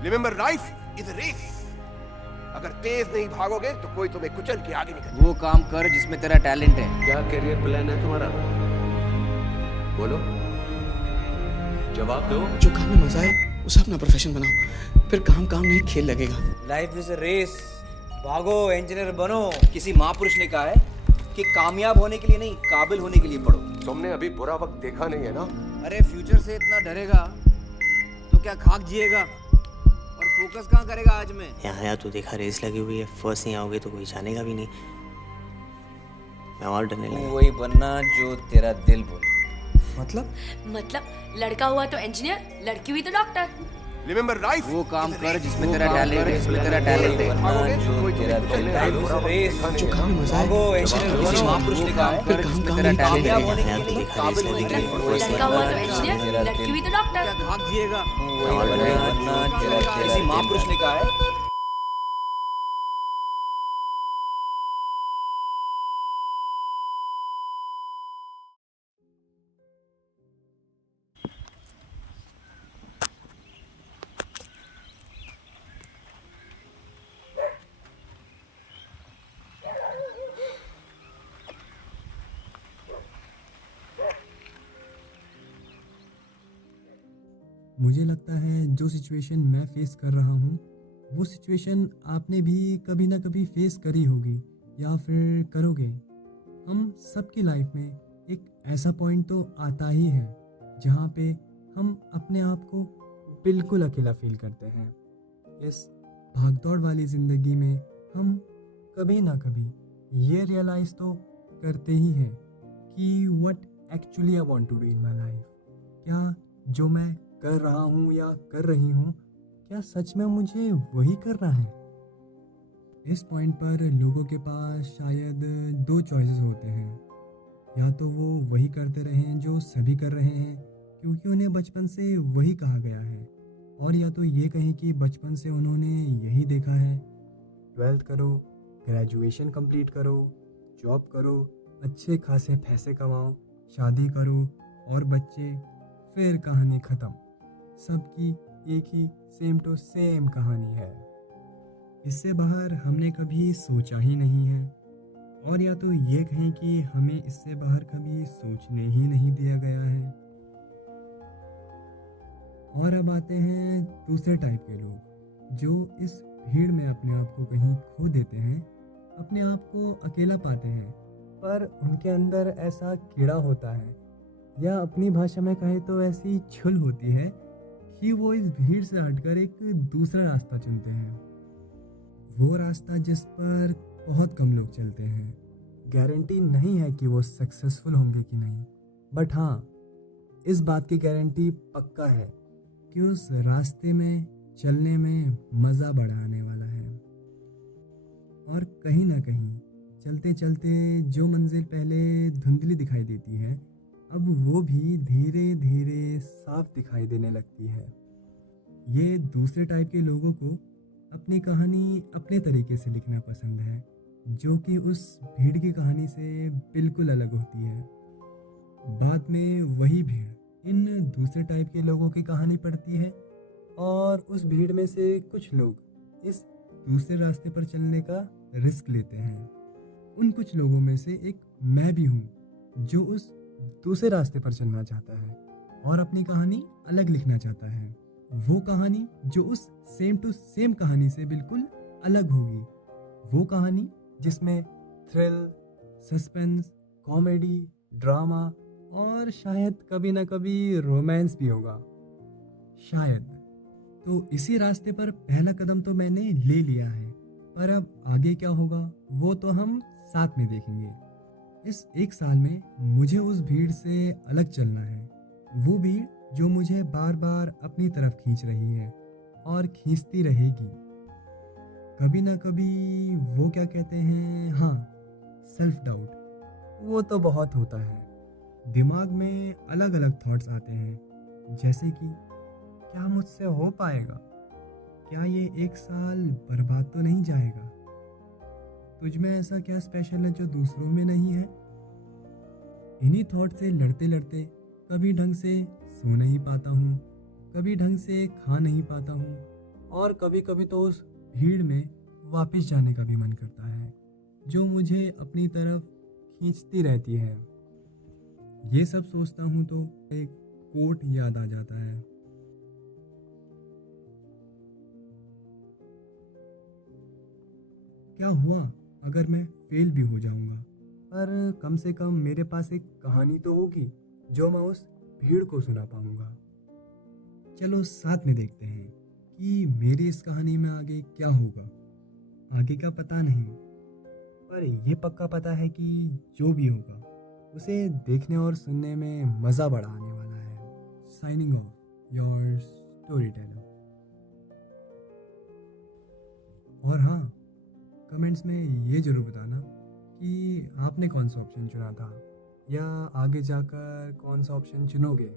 Remember life is a race. अगर तेज नहीं भागोगे तो कोई तुम्हें कुचल के आगे निकल। वो काम कर जिसमें तेरा टैलेंट है। क्या करियर प्लान है तुम्हारा? बोलो, जवाब दो। जो काम में मजा है उसे अपना प्रोफेशन बनाओ, फिर काम काम नहीं खेल लगेगा। लाइफ इज अ रेस, भागो, इंजीनियर बनो। किसी महापुरुष ने कहा है कि कामयाब होने के लिए नहीं, काबिल होने के लिए पढ़ो। तुमने अभी बुरा वक्त देखा नहीं है ना? अरे फ्यूचर से इतना डरेगा तो क्या खाक जिएगा, और फोकस कहाँ करेगा आज में। यहाँ आया तो देखा रेस लगी हुई है, फर्स्ट नहीं आओगे तो कोई जानेगा भी नहीं। मैं और डरने लगा। वही बनना जो तेरा दिल बोले। मतलब लड़का हुआ तो इंजीनियर, लड़की हुई तो डॉक्टर। रिमेंबर लाइफ वो काम कर जिसमें तेरा टैलेंट है, जिसमें तेरा टैलेंट है। भागोगे जो कोई तेरा तुम्हें दिल कुचल के बोले। आगे रेस, निकल। जो काम में मजा है भागो, इंजीनियर किसी महापुरुष ने कहा है फिर काम जिसमें काम तेरा नहीं टैलेंट है। कामयाब होने होने के के लिए लिए काबिल रेस होने के लगी लिए हुई है। लड़का हुआ तो इंजीनियर, लड़की हुई तो डॉक्टर। क्या खाक जिएगा। वही बनना किसी महापुरुष ने कहा है। मुझे लगता है जो सिचुएशन मैं फेस कर रहा हूँ वो सिचुएशन आपने भी कभी ना कभी फेस करी होगी या फिर करोगे। हम सबकी लाइफ में एक ऐसा पॉइंट तो आता ही है जहाँ पे हम अपने आप को बिल्कुल अकेला फील करते हैं। इस भागदौड़ वाली ज़िंदगी में हम कभी ना कभी ये रियलाइज़ तो करते ही हैं कि what actually I want to do in my life. क्या जो मैं कर रहा हूँ या कर रही हूँ, क्या सच में मुझे वही करना है? इस पॉइंट पर लोगों के पास शायद दो चॉइसेस होते हैं। या तो वो वही करते रहें जो सभी कर रहे हैं क्योंकि उन्हें बचपन से वही कहा गया है, और या तो ये कहें कि बचपन से उन्होंने यही देखा है। 12th करो, ग्रेजुएशन कंप्लीट करो, जॉब करो, अच्छे खासे पैसे कमाओ, शादी करो और बच्चे, फिर कहानी ख़त्म। सबकी एक ही सेम टू सेम कहानी है। इससे बाहर हमने कभी सोचा ही नहीं है, और या तो ये कहें कि हमें इससे बाहर कभी सोचने ही नहीं दिया गया है। और अब आते हैं दूसरे टाइप के लोग जो इस भीड़ में अपने आप को कहीं खो देते हैं, अपने आप को अकेला पाते हैं, पर उनके अंदर ऐसा कीड़ा होता है, या अपनी भाषा में कहें तो ऐसी छुल होती है कि वो इस भीड़ से हटकर एक दूसरा रास्ता चुनते हैं। वो रास्ता जिस पर बहुत कम लोग चलते हैं। गारंटी नहीं है कि वो सक्सेसफुल होंगे कि नहीं, बट हाँ, इस बात की गारंटी पक्का है कि उस रास्ते में चलने में मज़ा बड़ा आने वाला है। और कहीं ना कहीं चलते चलते जो मंजिल पहले धुंधली दिखाई देती है, अब वो भी धीरे धीरे साफ दिखाई देने लगती है। ये दूसरे टाइप के लोगों को अपनी कहानी अपने तरीके से लिखना पसंद है, जो कि उस भीड़ की कहानी से बिल्कुल अलग होती है। बाद में वही भीड़ इन दूसरे टाइप के लोगों की कहानी पढ़ती है, और उस भीड़ में से कुछ लोग इस दूसरे रास्ते पर चलने का रिस्क लेते हैं। उन कुछ लोगों में से एक मैं भी हूँ जो उस दूसरे रास्ते पर चलना चाहता है और अपनी कहानी अलग लिखना चाहता है। वो कहानी जो उस सेम टू सेम कहानी से बिल्कुल अलग होगी। वो कहानी जिसमें थ्रिल, सस्पेंस, कॉमेडी, ड्रामा और शायद कभी ना कभी रोमांस भी होगा, शायद। तो इसी रास्ते पर पहला कदम तो मैंने ले लिया है, पर अब आगे क्या होगा वो तो हम साथ में देखेंगे। इस एक साल में मुझे उस भीड़ से अलग चलना है, वो भीड़ जो मुझे बार बार अपनी तरफ खींच रही है और खींचती रहेगी। कभी ना कभी वो क्या कहते हैं, हाँ, सेल्फ डाउट, वो तो बहुत होता है। दिमाग में अलग अलग थॉट्स आते हैं, जैसे कि क्या मुझसे हो पाएगा, क्या ये एक साल बर्बाद तो नहीं जाएगा, तुझ में ऐसा क्या स्पेशल है जो दूसरों में नहीं है। इन्हीं थॉट से लड़ते लड़ते कभी ढंग से सो नहीं पाता हूँ, कभी ढंग से खा नहीं पाता हूँ, और कभी कभी तो उस भीड़ में वापस जाने का भी मन करता है, जो मुझे अपनी तरफ खींचती रहती है। ये सब सोचता हूँ तो एक कोट याद आ जाता है। क्या हुआ अगर मैं फेल भी हो जाऊंगा, पर कम से कम मेरे पास एक कहानी तो होगी जो मैं उस भीड़ को सुना पाऊंगा। चलो साथ में देखते हैं कि मेरी इस कहानी में आगे क्या होगा। आगे का पता नहीं, पर यह पक्का पता है कि जो भी होगा उसे देखने और सुनने में मज़ा बड़ा आने वाला है। Signing off, your story teller. और हाँ, कमेंट्स में ये ज़रूर बताना कि आपने कौन सा ऑप्शन चुना था, या आगे जाकर कौन सा ऑप्शन चुनोगे।